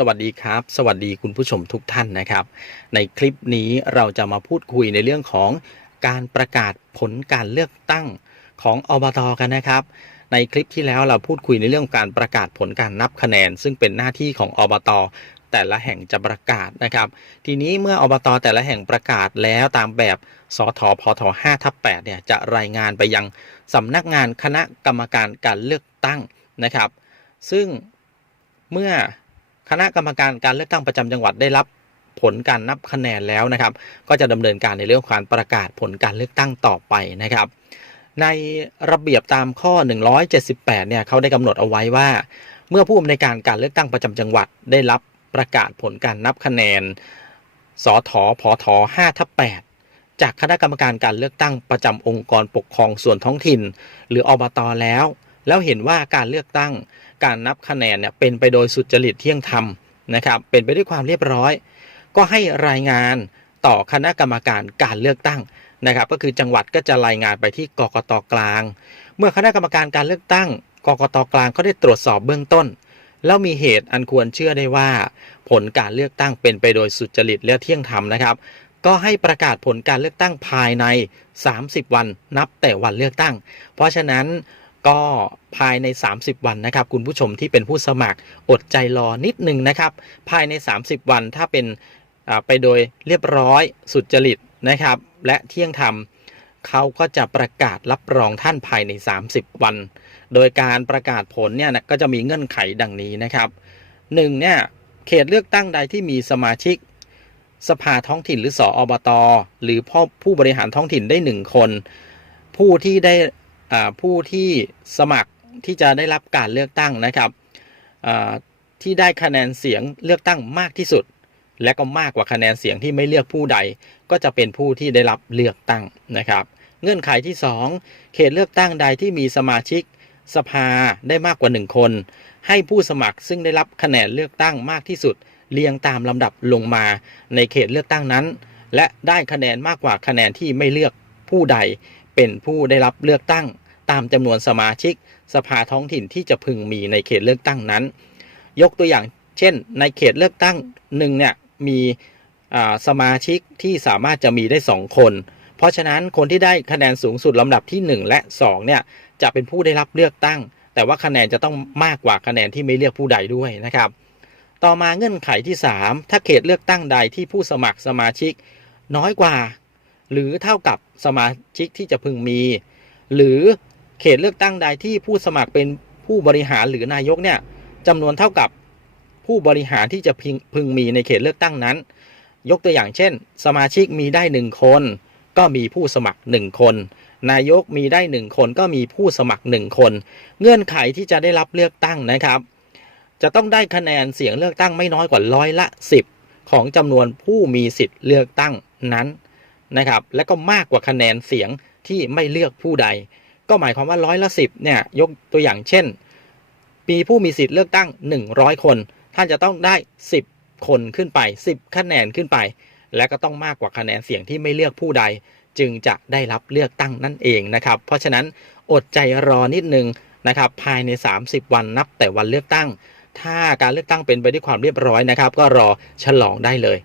สวัสดีครับ สวัสดีคุณผู้ชมทุกท่านนะครับ ในคลิปนี้เราจะมาพูดคุยในเรื่องของการประกาศผลการเลือกตั้งของอบตกันนะครับ ในคลิปที่แล้วเราพูดคุยในเรื่องการประกาศผลการนับคะแนน ซึ่งเป็นหน้าที่ของอบตแต่ละแห่งจะประกาศนะครับ ทีนี้เมื่ออบตแต่ละแห่งประกาศแล้วตามแบบสทพท5ทับ8เนี่ยจะรายงานไปยังสำนักงานคณะกรรมการการเลือกตั้งนะครับ ซึ่งเมื่อ คณะกรรมการการเลือกตั้งประจำจังหวัดได้รับผลการนับคะแนนแล้วนะครับ ก็จะดำเนินการในเรื่องการประกาศผลการเลือกตั้งต่อไปนะครับ ในระเบียบตามข้อ 178 เนี่ยเขาได้กำหนดเอาไว้ว่า เมื่อผู้อำนวยการการเลือกตั้งประจำจังหวัด ได้รับประกาศผลการนับคะแนนสทพท5ทับ8จากคณะกรรมการการเลือกตั้งประจำองค์กรปกครองส่วนท้องถิ่น หรืออบตแล้ว แล้วเห็นว่าการเลือกตั้ง การนับคะแนนเนี่ยเป็นไปโดยสุจริตเที่ยงธรรมนะครับเป็นไปด้วยความเรียบร้อย ก็ให้รายงานต่อคณะกรรมการการเลือกตั้งนะครับ ก็คือจังหวัดก็จะรายงานไปที่กกตกลาง เมื่อคณะกรรมการการเลือกตั้ง กกตกลางก็ได้ตรวจสอบเบื้องต้น แล้วมีเหตุอันควรเชื่อได้ว่า ผลการเลือกตั้งเป็นไปโดยสุจริตและเที่ยงธรรมนะครับ ก็ให้ประกาศผลการเลือกตั้งภายใน 30 วันนับแต่วันเลือกตั้ง เพราะฉะนั้น ก็ภายใน 30 วันนะครับ คุณผู้ชมที่เป็นผู้สมัครอดใจรอนิดนึงนะครับ ภายใน 30 วันถ้าเป็นไปโดยเรียบร้อยสุจริตนะครับ และเที่ยงธรรมเขาก็จะประกาศรับรองท่านภายใน 30 วัน โดยการประกาศผลเนี่ยก็จะมีเงื่อนไขดังนี้นะครับหนึ่งเนี่ยเขตเลือกตั้งใดที่มีสมาชิก สภาท้องถิ่นหรือสออบต หรือพ่อผู้บริหารท้องถิ่นได้หนึ่งคน ผู้ที่ได้ ผู้ที่สมัครที่จะได้รับการเลือกตั้งนะครับที่ได้คะแนนเสียงเลือกตั้งมากที่สุด และก็มากกว่าคะแนนเสียงที่ไม่เลือกผู้ใด ก็จะเป็นผู้ที่ได้รับเลือกตั้งนะครับ เงื่อนไขที่ 2 เขตเลือกตั้งใดที่มีสมาชิกสภาได้มากกว่า 1 คน ให้ผู้สมัครซึ่งได้รับคะแนนเลือกตั้งมากที่สุด เรียงตามลำดับลงมาในเขตเลือกตั้งนั้น และได้คะแนนมากกว่าคะแนนที่ไม่เลือกผู้ใด เป็นผู้ได้รับเลือกตั้ง ตามจำนวนสมาชิก สภาท้องถิ่นที่จะพึงมีในเขตเลือกตั้งนั้น ยกตัวอย่างเช่น ในเขตเลือกตั้งหนึ่งเนี่ยมีสมาชิกที่สามารถจะมีได้ 2 คน เพราะฉะนั้นคนที่ได้คะแนนสูงสุดลำดับที่ 1 และ2เนี่ยจะเป็นผู้ได้รับเลือกตั้ง แต่ว่าคะแนนจะต้องมากกว่าคะแนนที่ไม่เลือกผู้ใดด้วยนะครับ ต่อมาเงื่อนไขที่ 3 ถ้าเขตเลือกตั้งใดที่ผู้สมัครสมาชิก น้อยกว่า หรือเท่ากับสมาชิกที่จะพึงมี หรือเขตเลือกตั้งใดที่ผู้สมัครเป็นผู้บริหารหรือนายกเนี่ยจำนวนเท่ากับผู้บริหารที่จะพึงพึงมีในเขตเลือกตั้งนั้น ยกตัวอย่างเช่น สมาชิกมีได้หนึ่งคน ก็มีผู้สมัครหนึ่งคน นายกมีได้หนึ่งคนก็มีผู้สมัครหนึ่งคน เงื่อนไขที่จะได้รับเลือกตั้งนะครับ จะต้องได้คะแนนเสียงเลือกตั้งไม่น้อยกว่าร้อยละ 10 ของจำนวนผู้มีสิทธิ์เลือกตั้งนั้น นะครับ และก็มากกว่าคะแนนเสียงที่ไม่เลือกผู้ใด ก็หมายความว่าร้อยละสิบเนี่ยยกตัวอย่างเช่นมีผู้มีสิทธิ์เลือกตั้ง 100 คน ท่านจะต้องได้ 10 คนขึ้นไป 10 คะแนนขึ้นไป และก็ต้องมากกว่าคะแนนเสียงที่ไม่เลือกผู้ใด จึงจะได้รับเลือกตั้งนั่นเองนะครับ เพราะฉะนั้นอดใจรอนิดนึงนะครับภายใน 30 วันนับแต่วันเลือกตั้ง ถ้าการเลือกตั้งเป็นไปด้วยความเรียบร้อยนะครับ ก็รอฉลองได้เลย